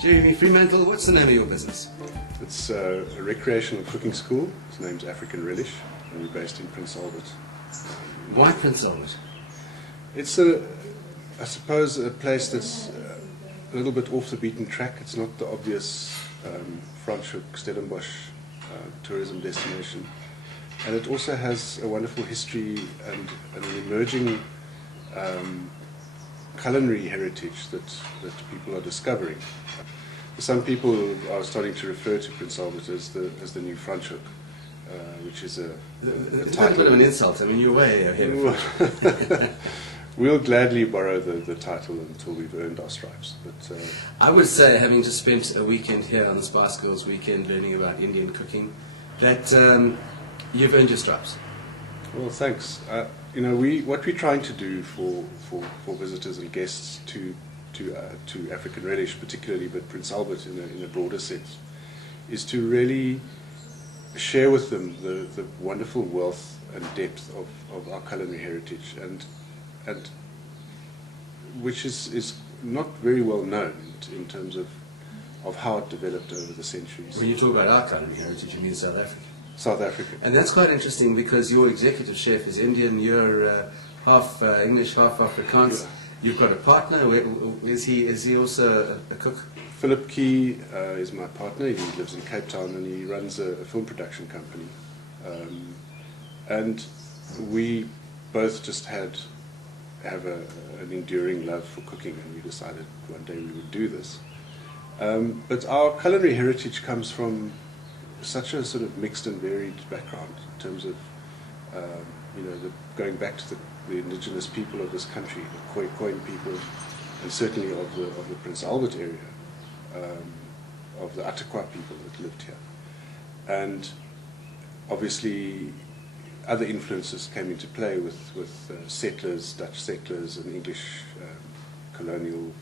Jeremy Fremantle, what's the name of your business? It's a recreational cooking school. Its name's African Relish, and we're based in Prince Albert. Why Prince Albert? It's I suppose, a place that's a little bit off the beaten track. It's not the obvious Franschhoek, Stellenbosch tourism destination. And it also has a wonderful history and an emerging culinary heritage that people are discovering. Some people are starting to refer to Prince Albert as the new Franschhoek, which is a title. A bit of an insult. I mean, you're way ahead of We'll gladly borrow the title until we've earned our stripes. But I would say, having just spent a weekend here on the Spice Girls weekend learning about Indian cooking, that you've earned your stripes. Well, thanks. What we're trying to do for visitors and guests to African Relish particularly, but Prince Albert in a broader sense, is to really share with them the wonderful wealth and depth of our culinary heritage, and which is not very well known in terms of how it developed over the centuries. When you talk about our culinary heritage, you mean South Africa? South Africa. And that's quite interesting because your executive chef is Indian, you're half English, half Afrikaans. Yeah. You've got a partner. Is he also a cook? Philip Key is my partner. He lives in Cape Town and he runs a film production company. And we both just have an enduring love for cooking, and we decided one day we would do this. But our culinary heritage comes from such a sort of mixed and varied background in terms of, going back to the indigenous people of this country, the Khoikhoi people, and certainly of the Prince Albert area, of the Ataqua people that lived here. And obviously other influences came into play with settlers, Dutch settlers and English colonial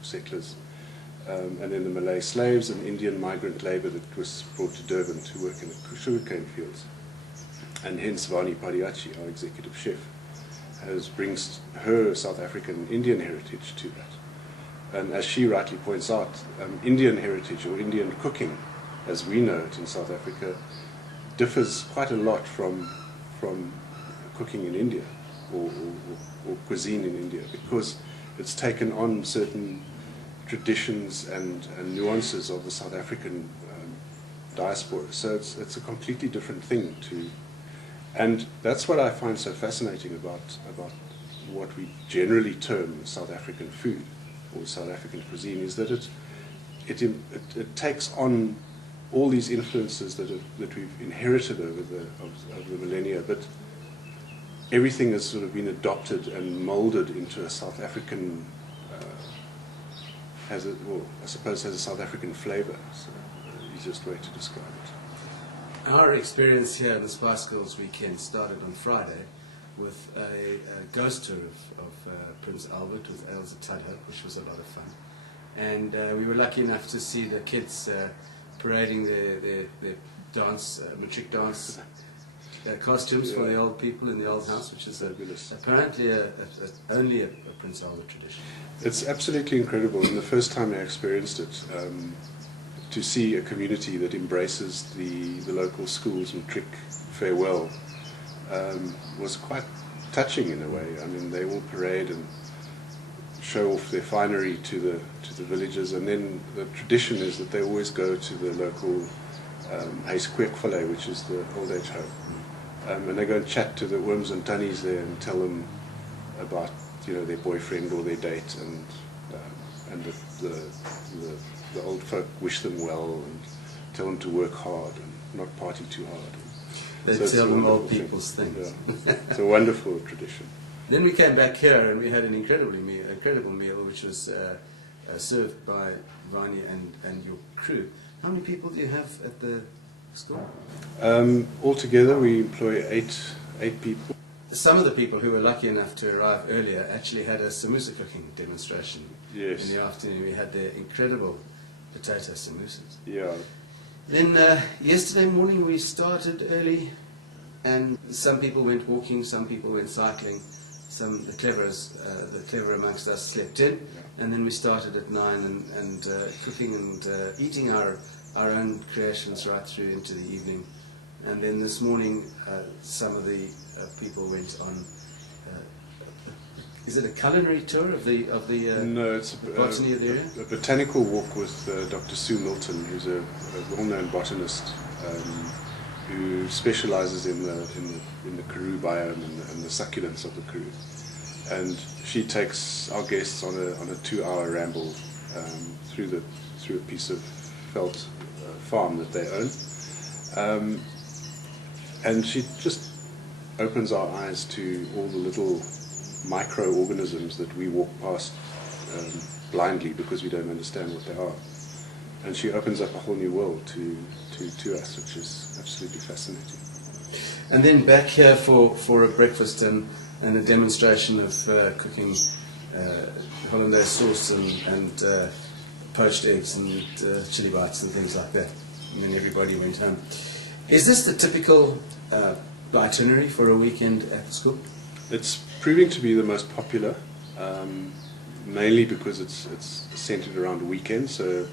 settlers, and then the Malay slaves and Indian migrant labour that was brought to Durban to work in the sugarcane fields. And hence Vani Padiachi, our executive chef, brings her South African Indian heritage to that. And as she rightly points out, Indian heritage or Indian cooking, as we know it in South Africa, differs quite a lot from cooking in India or cuisine in India, because it's taken on certain traditions and nuances of the South African diaspora. So it's a completely different thing and that's what I find so fascinating about what we generally term South African food or South African cuisine, is that it takes on all these influences that we've inherited over the millennia, but everything has sort of been adopted and molded into a South African, has a South African flavour. So the easiest way to describe it. Our experience here at the Spice Girls weekend started on Friday with a ghost tour of Prince Albert with Elsa Tudhope, which was a lot of fun. And we were lucky enough to see the kids parading their dance, matric dance costumes for the old people in the old house, which is apparently only a Prince Albert tradition. It's absolutely incredible, and the first time I experienced it, to see a community that embraces the local school's matric farewell was quite touching in a way. I mean, they all parade and show off their finery to the villagers, and then the tradition is that they always go to the local huis kweekvallei, which is the old age home, and they go and chat to the ooms and tannies there and tell them about their boyfriend or their date, and the old folk wish them well and tell them to work hard and not party too hard. They tell them old people's things. Yeah. It's a wonderful tradition. Then we came back here and we had an incredible meal, which was served by Vani and your crew. How many people do you have at the school? Altogether, we employ eight people. Some of the people who were lucky enough to arrive earlier actually had a samosa cooking demonstration. Yes. In the afternoon. We had their incredible potato samosas. Yeah. Then yesterday morning we started early, and some people went walking, some people went cycling, the clever amongst us slept in, and then we started at 9 and cooking and eating our own creations right through into the evening. And then this morning, some of the people went on. Is it a culinary tour of the No, it's botany of the area? a botanical walk with Dr. Sue Milton, who's a well-known botanist who specializes in the Karoo biome and the succulents of the Karoo. And she takes our guests on a 2-hour ramble through a piece of felt farm that they own. And she just opens our eyes to all the little microorganisms that we walk past blindly because we don't understand what they are. And she opens up a whole new world to us, which is absolutely fascinating. And then back here for a breakfast and a demonstration of cooking hollandaise sauce and poached eggs and chili bites and things like that. And then everybody went home. Is this the typical itinerary for a weekend at the school? It's proving to be the most popular, mainly because it's centered around a weekend. So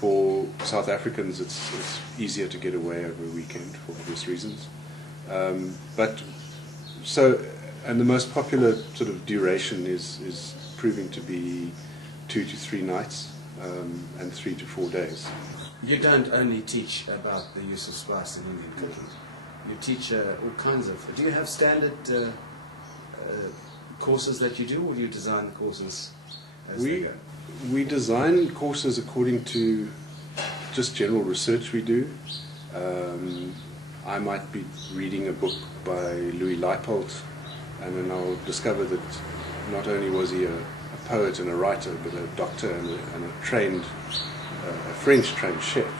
for South Africans, it's easier to get away over a weekend for obvious reasons. And the most popular sort of duration is proving to be 2 to 3 nights and 3 to 4 days. You don't only teach about the use of spice in Indian cooking. You teach all kinds of. Do you have standard courses that you do, or do you design the courses as they go? We design courses according to just general research we do. I might be reading a book by Louis Leipold, and then I'll discover that not only was he a poet and a writer, but a doctor and a French-trained chef,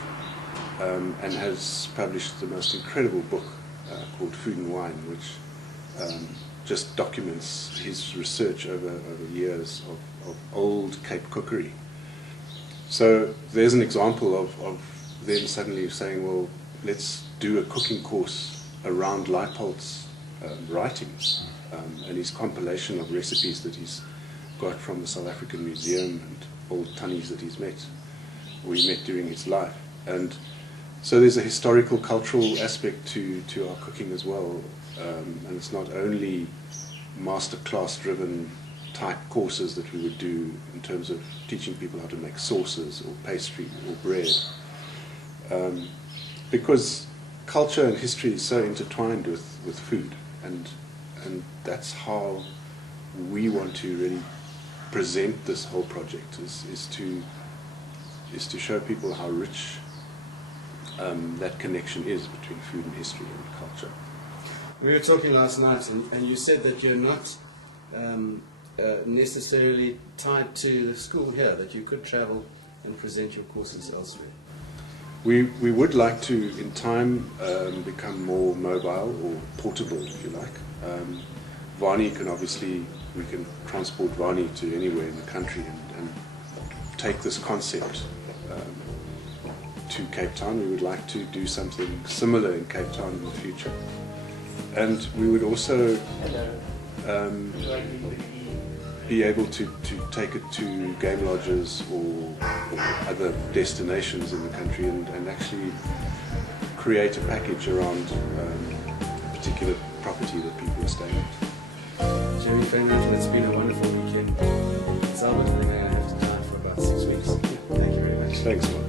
and has published the most incredible book called Food and Wine, which just documents his research over years of old Cape cookery. So there's an example of them suddenly saying, well, let's do a cooking course around Leipold's writings and his compilation of recipes that he's got from the South African Museum and old tunnies that he met during his life. And so there's a historical, cultural aspect to our cooking as well. And it's not only masterclass driven type courses that we would do in terms of teaching people how to make sauces or pastry or bread, because culture and history is so intertwined with food, and that's how we want to really present this whole project is to show people how rich that connection is between food and history and culture. We were talking last night, and you said that you're not necessarily tied to the school here, that you could travel and present your courses elsewhere. We would like to, in time, become more mobile or portable, if you like. Vani we can transport Vani to anywhere in the country and take this concept to Cape Town. We would like to do something similar in Cape Town in the future. And we would also be able to take it to game lodges or other destinations in the country and actually create a package around a particular property that people are staying at. Jerry, it's been a wonderful weekend. It's Albert and I have to time for about 6 weeks. Thank you very much. Thanks, Mark.